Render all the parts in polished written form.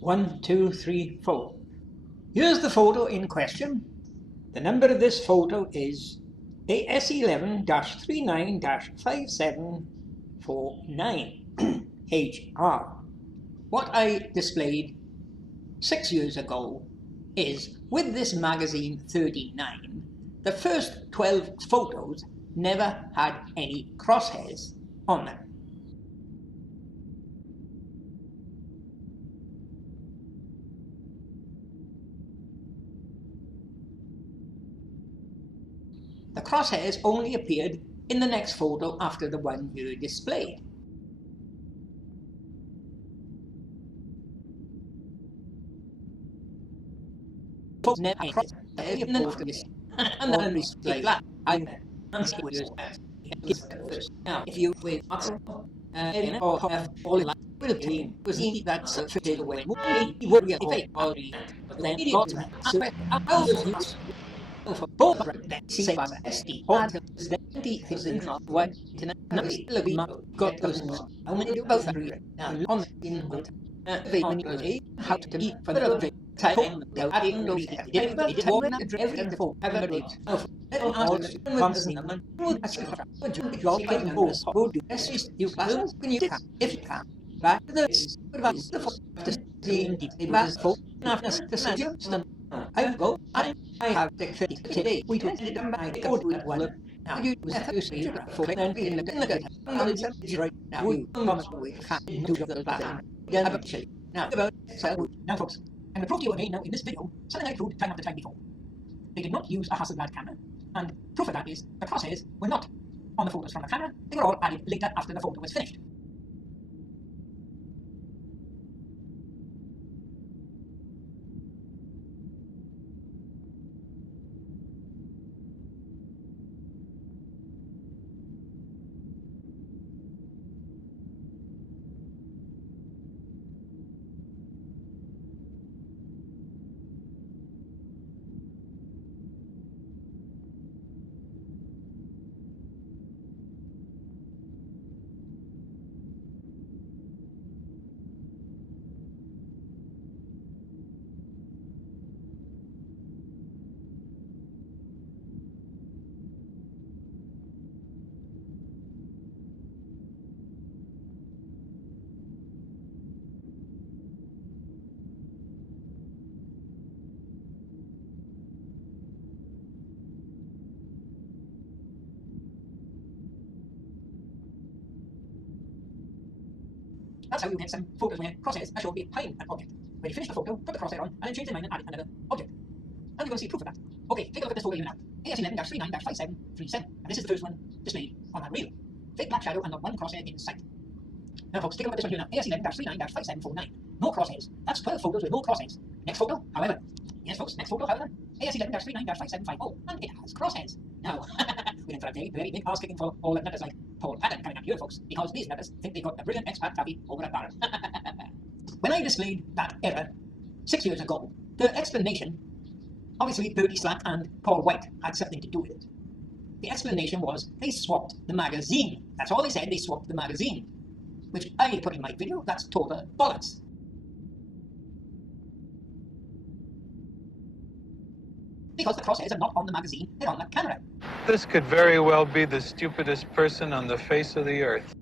1, 2, 3, 4. Here's the photo in question. The number of this photo is AS11-39-5749 HR. What I displayed 6 years ago is, with this magazine 39, the first 12 photos never had any crosshairs on them. The crosshairs only appeared in the next photo after the one you displayed. Never had crosshairs in the next and then display that. Now, if you with or have all like will team was in that fitted away, he would be a already, but then he got for both that say was SD hard is the 20,000 one got those how many do both agree now on in they only how to eat for the time adding those every info have a date of all constantly would you can both would do you classes when you if you can back to the scene detail after the suggestion I go I have the 50 today. We took it by the code with one. Now you have to see for and in the right now we promise we can't do the back. Now about now folks, I'm going to prove to you again now in this video something I proved time after time before. They did not use a Hasselblad camera, and proof of that is the crosshairs were not on the photos from the camera, they were all added later after the photo was finished. That's how you get some photos where crosshairs are shown behind an object. When you finish the photo, put the crosshair on, and then change the mind and add another object. And you're going to see proof of that. Okay, take a look at this photo here now. AS11-39-5737. And this is the first one displayed on that reel. Fake black shadow and not one crosshair in sight. Now folks, take a look at this one here now. AS11-39-5749. No crosshairs. That's 12 photos with no crosshairs. Next photo, however. Yes folks, next photo, however. AS11-39-5750. And it has crosshairs. Now, we're in for a very, very big ass kicking for all the nutters like Paul Patton coming up here, folks, because these nutters think they've got a brilliant expat taffy over a barrel. When I displayed that error 6 years ago, the explanation, obviously Bertie Slack and Paul White had something to do with it. The explanation was they swapped the magazine. That's all they said, they swapped the magazine. Which I put in my video, that's total bollocks. Because the crosshairs are not on the magazine, they're on the camera. This could very well be the stupidest person on the face of the earth.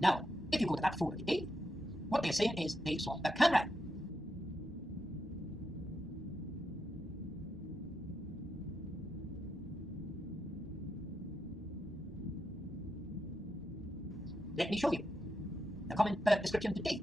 Now, if you go to that photo today, what they're saying is they swapped the camera. Let me show you the comment description today.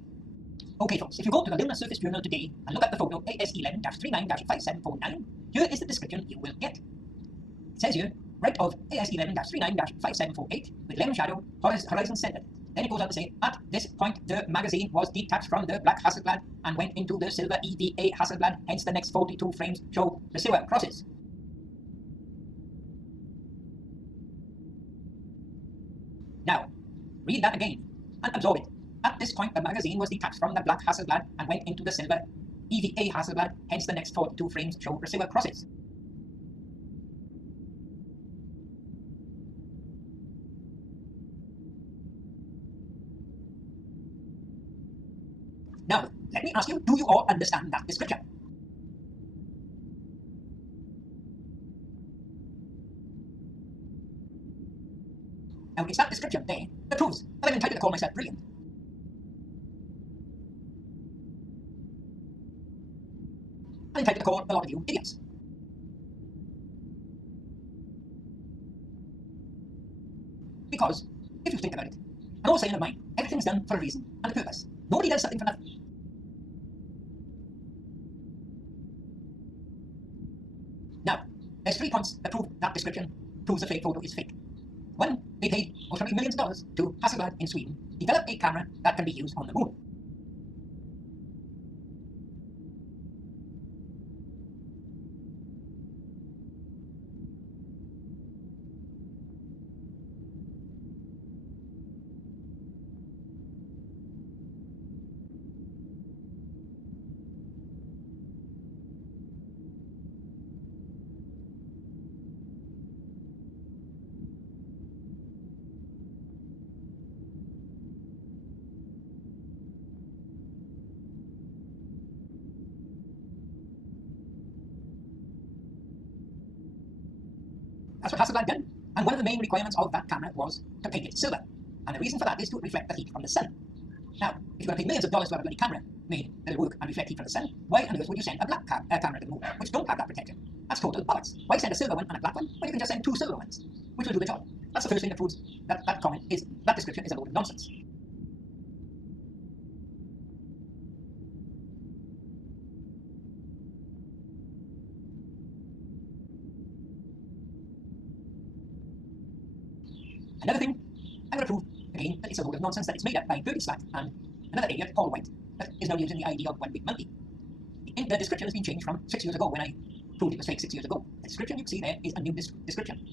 Okay folks, if you go to the Lunar Surface Journal today and look at the photo AS11-39-5749, here is the description you will get. It says here, right of AS11-39-5748 with lemon shadow, horizon centered. Then it goes on to say, at this point the magazine was detached from the Black Hasselblad and went into the silver EVA Hasselblad, hence the next 42 frames show reseau crosses. Now, read that again and absorb it. At this point, the magazine was detached from the Black Hasselblad and went into the silver EVA Hasselblad, hence the next 42 frames show reseau crosses. Now, let me ask you, do you all understand that description? Now, it's that description there that proves that I'm entitled to call myself brilliant. I'm entitled to call a lot of you idiots. Because, if you think about it, an old saying of mine, everything's done for a reason and a purpose. Nobody does something for nothing. Now, there's 3 points that prove that description proves a fake photo is fake. 1, they paid most probably millions of dollars to Hasselblad in Sweden develop a camera that can be used on the moon. That's what Hasselblad done, and one of the main requirements of that camera was to paint it silver, and the reason for that is to reflect the heat from the sun. Now, if you're going to pay millions of dollars to have a bloody camera made that'll work and reflect heat from the sun, why on earth would you send a black camera to the moon, which don't have that protection? That's total bollocks. Why send a silver one and a black one when you can just send 2 silver ones, which will do the job? That's the first thing that proves that that description is a load of nonsense. Another thing, I'm going to prove again that it's a load of nonsense that it's made up by Bertie Slack and another idiot, Paul White, that is now using the idea of one big monkey. The description has been changed from 6 years ago when I proved it was fake 6 years ago. The description you see there is a new description.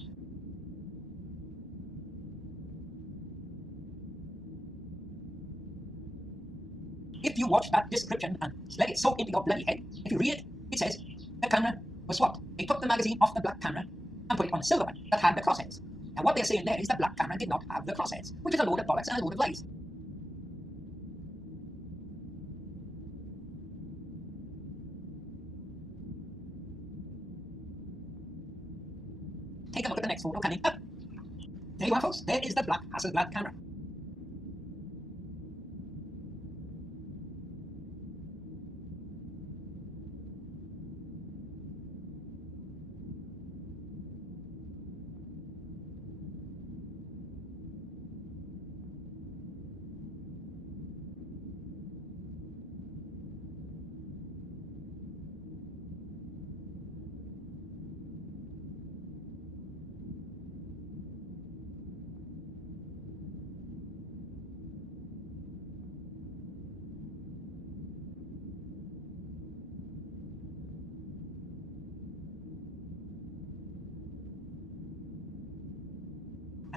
If you watch that description and let it soak into your bloody head, if you read it, it says the camera was swapped. They took the magazine off the black camera and put it on a silver one that had the crossheads. Now what they're saying there is the black camera did not have the crossheads, which is a load of bollocks and a load of lies. Take a look at the next photo coming up. There you are folks, there is the Black Hasselblad camera.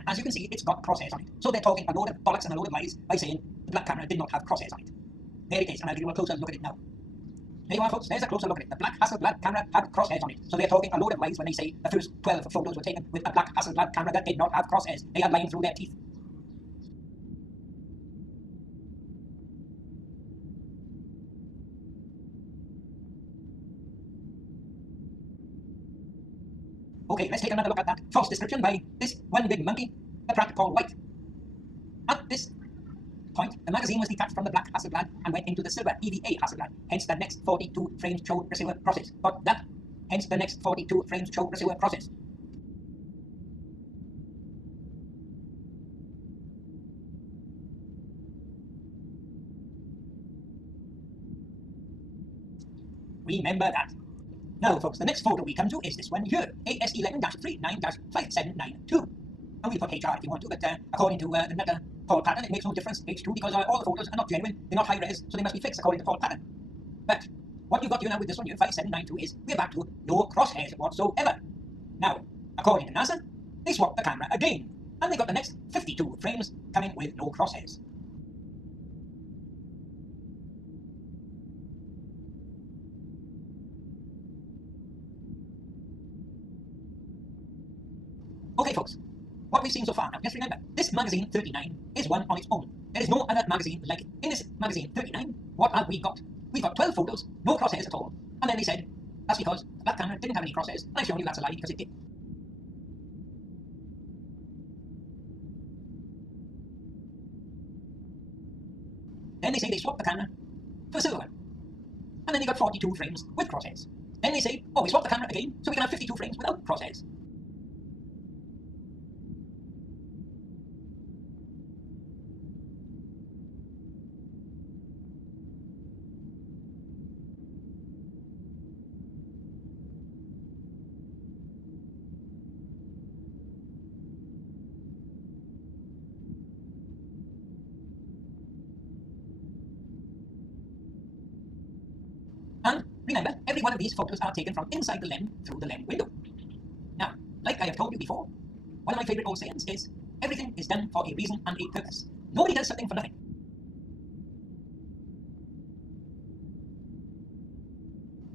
as you can see, it's got crosshairs on it. So they're talking a load of bollocks and a load of lies by saying the black camera did not have crosshairs on it. There it is, and I'll give you a closer look at it now. There you are, folks. There's a closer look at it. The Black Hasselblad camera had crosshairs on it. So they're talking a load of lies when they say the first 12 photos were taken with a Black Hasselblad camera that did not have crosshairs. They are lying through their teeth. Okay, let's take another look at that false description by this one big monkey, the Pratt called White. At this point, the magazine was detached from the Black Hasselblad and went into the silver EVA Hasselblad. Hence, the next 42 frames show receiver process. But that, hence the next 42 frames show receiver process. Remember that. Now, folks, the next photo we come to is this one here, AS11-39-5749. And we put HR if you want to, but according to another Paul pattern, it makes no difference, H2, because all the photos are not genuine, they're not high res, so they must be fixed according to Paul pattern. But what you've got here now with this one here, 5792, is we're back to no crosshairs whatsoever. Now, according to NASA, they swapped the camera again, and they got the next 52 frames coming with no crosshairs. Okay, folks. What we've seen so far now, just remember, this magazine 39 is one on its own. There is no other magazine like it. In this magazine 39, what have we got? We've got 12 photos, no crosshairs at all. And then they said, that's because the black camera didn't have any crosshairs, and I've shown you that's a lie because it did. Then they say they swapped the camera for a silver one. And then they got 42 frames with crosshairs. Then they say, oh, we swapped the camera again, so we can have 52 frames without crosshairs. And remember, every one of these photos are taken from inside the lens through the lens window. Now, like I have told you before, one of my favourite old sayings is, everything is done for a reason and a purpose. Nobody does something for nothing.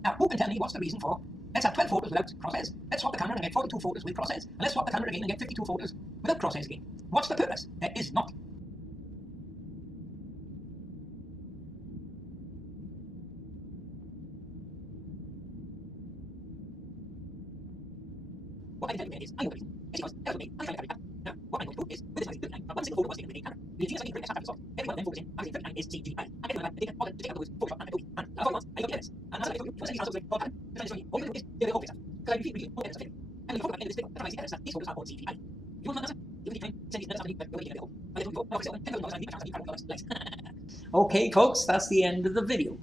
Now, who can tell me what's the reason for, let's have 12 photos without crosshairs, let's swap the camera and get 42 photos with crosshairs, and let's swap the camera again and get 52 photos without crosshairs again. What's the purpose? There is not. What I can tell you is, I know the reason. It's because there was a way I found it. Now, what I'm going to do is, with this magazine 39, not one single photo was taken with a camera. The ingenious idea has happened. Every one of them photos in magazine 39 is CGI. And everyone of them, they can order to take out those Photoshop and Adobe. And all at once, I got the evidence. And as I told you, you want to see how it's all pattern. The time is showing you. All you do is, they're all fixed up. Because I repeat, no evidence of failure. And when you photograph any of this video, that's why I see evidence that these photos are all CGI. You want to answer? You will keep trying, send these letters after me, but you're going to get it all. I told you before, $10,000 and leave a chance to leave $100 likes. Okay, folks, that's the end of the video.